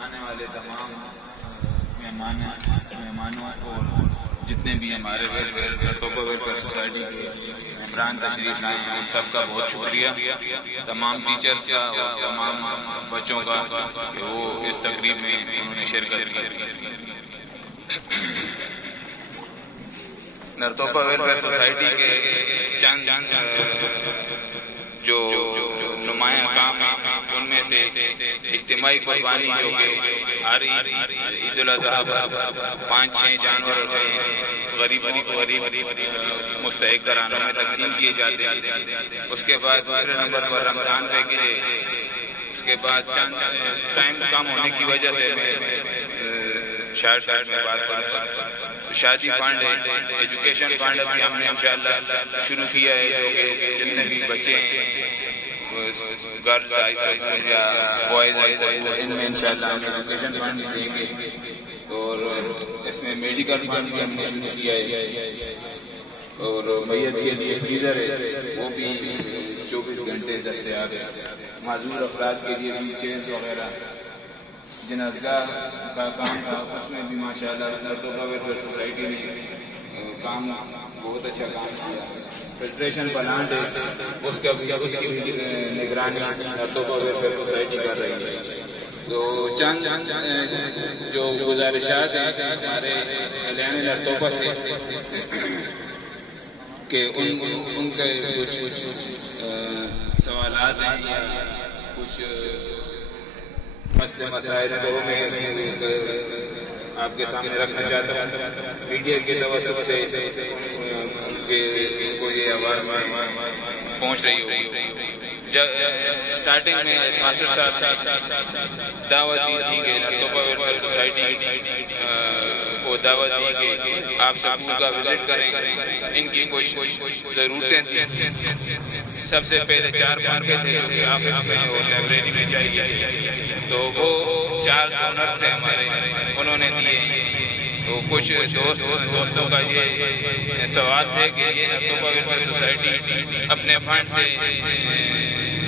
آنے والے تمام مہمانوں اور جتنے بھی ہمارے توبہ ویلفیئر سوسائٹی کے ممبران تشریف لائے ہیں ان سب کا بہت شکریہ، تمام ٹیچرز کا اور تمام بچوں کا کہ وہ اس تقریب میں انہوں نے شرکت کی۔ نرتوبہ ویلفیئر سوسائٹی کے چند جو نمایاں کام ہیں ان میں سے اجتماعی قربانی جو کہ ہر عید الاضحیٰ 5-6 جانور غریب مستحق گھرانوں میں تقسیم کیے جاتے ہیں۔ اس کے بعد دوسرے نمبر پر رمضان پیکیج، اس کے بعد چند ٹائم کم ہونے کی وجہ سے شاید میں بات کروں گا، شادی فنڈ ہے، ایجوکیشن فنڈ بھی ہم نے انشاءاللہ شروع کیا ہے، جو کہ جتنے بھی بچے ہیں گرلز آئی سکول یا بوائز آئی سکول ان میں انشاءاللہ ہم ایجوکیشن فنڈ دیں گے، اور اس میں میڈیکل فنڈ بھی ہم نے شروع کیا ہے، اور میت کے لیے فریزر ہے وہ بھی 24 گھنٹے دستیاب ہے، معذور افراد کے لیے بھی چیئرز وغیرہ جنازگاہ کا کام تھا اس میں بھی ماشاءاللہ نرتوبہ ویلفیئر سوسائٹی نے کام بہت اچھا کام کیا۔ فلٹریشن پلانٹ ہے اس کی نگرانی نرتوبہ ویلفیئر سوسائٹی کر رہی ہے۔ تو چند جو گزارشات ہیں ہمارے اعلان نرتوبہ سے کہ ان کے کچھ سوالات ہیں یا کچھ مسئلے مسائل تو میں آپ کے سامنے رکھنا چاہتا ہوں۔ میڈیا کے توسط سے کو یہ آواز پہنچ رہی ہوگی۔ جب اسٹارٹنگ میں ماسٹر صاحب دعوت دی تھی کہ نرتوبہ ویلفیئر سوسائٹی کو دعوت دی کہ آپ سب کا وزٹ کریں، ان کی کچھ ضرورتیں تھیں۔ سب سے پہلے 4 پنکھے تھے جو کہ آفس میں اور لائبریری میں چاہیے، تو وہ 4 ڈونر تھے ہمارے، انہوں نے دیے۔ تو کچھ دوستوں کا یہ سوال ہے کہ یہ نرتوبہ ویلفیئر سوسائٹی اپنے فنڈ سے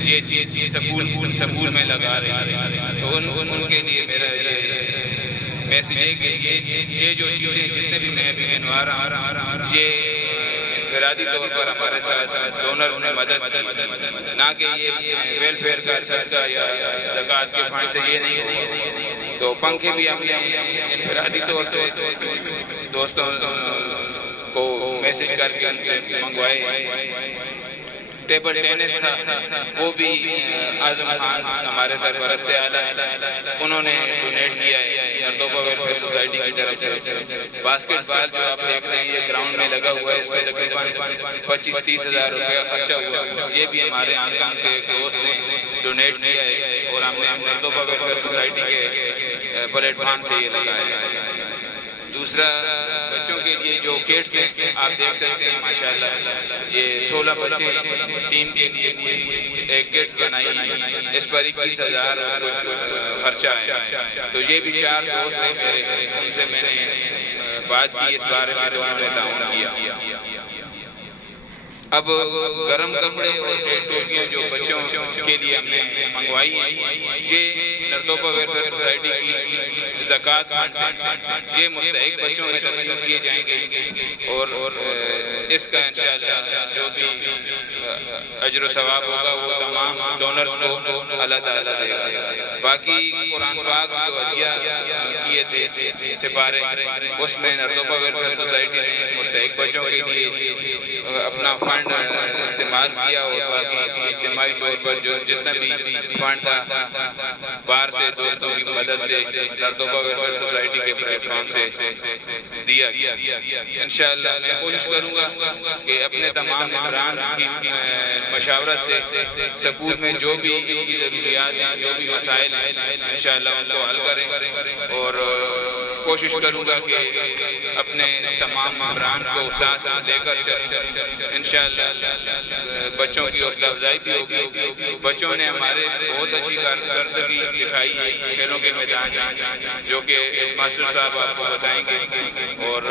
یہ چیز سکول میں لگا رہی ہے، تو ان کے لیے میرا یہ میسج ہے کہ یہ جو چیزیں جتنے بھی میں بھی گنوا رہا ہوں یہ انفرادی طور پر ہمارے ساتھ ڈونر نے مدد کی، نہ کہ یہ ویلفیئر کا صدقہ یا زکوٰۃ کے فنڈ سے یہ نہیں ہوئی۔ تو پنکھے بھی ہم نے انفرادی طور پہ دوستوں کو میسج کر کے ان سے منگوائے۔ ٹیبل ٹینس تھا وہ بھی اعظم خان ہمارے سرپرست اعلیٰ انہوں نے ڈونیٹ کیا ہے نرتوبہ ویلفیئر سوسائٹی کی طرف سے۔ باسکٹ بال جو آپ دیکھ رہے ہیں یہ گراؤنڈ میں لگا ہوا ہے، اس میں تقریباً 25-30 ہزار روپے خرچہ ہوا، یہ بھی ہمارے آنکان سے ایک دوست نے ڈونیٹ کیا ہے اور ہم نے نرتوبہ ویلفیئر سوسائٹی کے پلیٹ فارم سے یہ لگایا ہے۔ دوسرا بچوں کے لیے جو کٹس ہیں آپ دیکھ سکتے ہیں ماشاءاللہ یہ 16 بچے ٹیم کے لیے ایک کٹ بنائی، اس پر 21,000 خرچہ ہے۔ تو یہ بھی 4 دوست ہیں میرے، ان سے میں نے بات کی اس بارے میں تو انہوں نے تعاون کیا۔ اب گرم کپڑے اور ٹوپیاں جو بچوں کے لیے ہم نے منگوائی ہیں یہ نرتوبہ ویلفیئر سوسائٹی کی زکوٰۃ فنڈ سے یہ مستحق بچوں میں تقسیم کیے جائیں گے، اور اس کا انشاءاللہ جو بھی اجر و ثواب ہوگا وہ تمام ڈونرز کو اللہ تعالیٰ دے گا۔ باقی قرآن پاک جو عطیہ کیے تھے سپارے، اس میں نرتوبہ ویلفیئر سوسائٹی نے مستحق بچوں کے لیے اپنا فنڈ استعمال کیا، اور باقی اجتماعی طور پر جو جتنا بھی فنڈ تھا باہر سے دوستوں کی مدد سے نرتوبہ ویلفیئر سوسائٹی کے پلیٹ فارم سے دیا گیا۔ انشاءاللہ میں کوشش کروں گا کہ اپنے تمام ممبران کی مشاورت سے سکول میں جو بھی ان کی ضروریات ہیں، جو بھی مسائل ہیں انشاءاللہ ان کو حل کریں، اور کوشش کروں گا کہ اپنے تمام ممبران کو ساتھ لے کر چلیں۔ انشاءاللہ بچوں کی حوصلہ افزائی بھی ہوگی۔ بچوں نے ہمارے بہت اچھی کارکردگی دکھائی ہے کھیلوں کے میدان میں، جو کہ ماسٹر صاحب آپ کو بتائیں گے، اور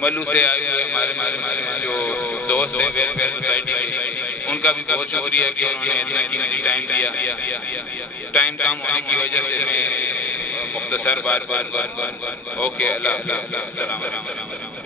ملو سے آئے ہوئے ہمارے جو دوست ہیں ویلفیئر سوسائٹی کے، ان کا بھی بہت شکریہ کہ انہوں نے اتنا قیمتی ٹائم دیا۔ ٹائم کم ہونے کی وجہ سے میں مختصر بات اوکے، اللہ حافظ، السلام علیکم.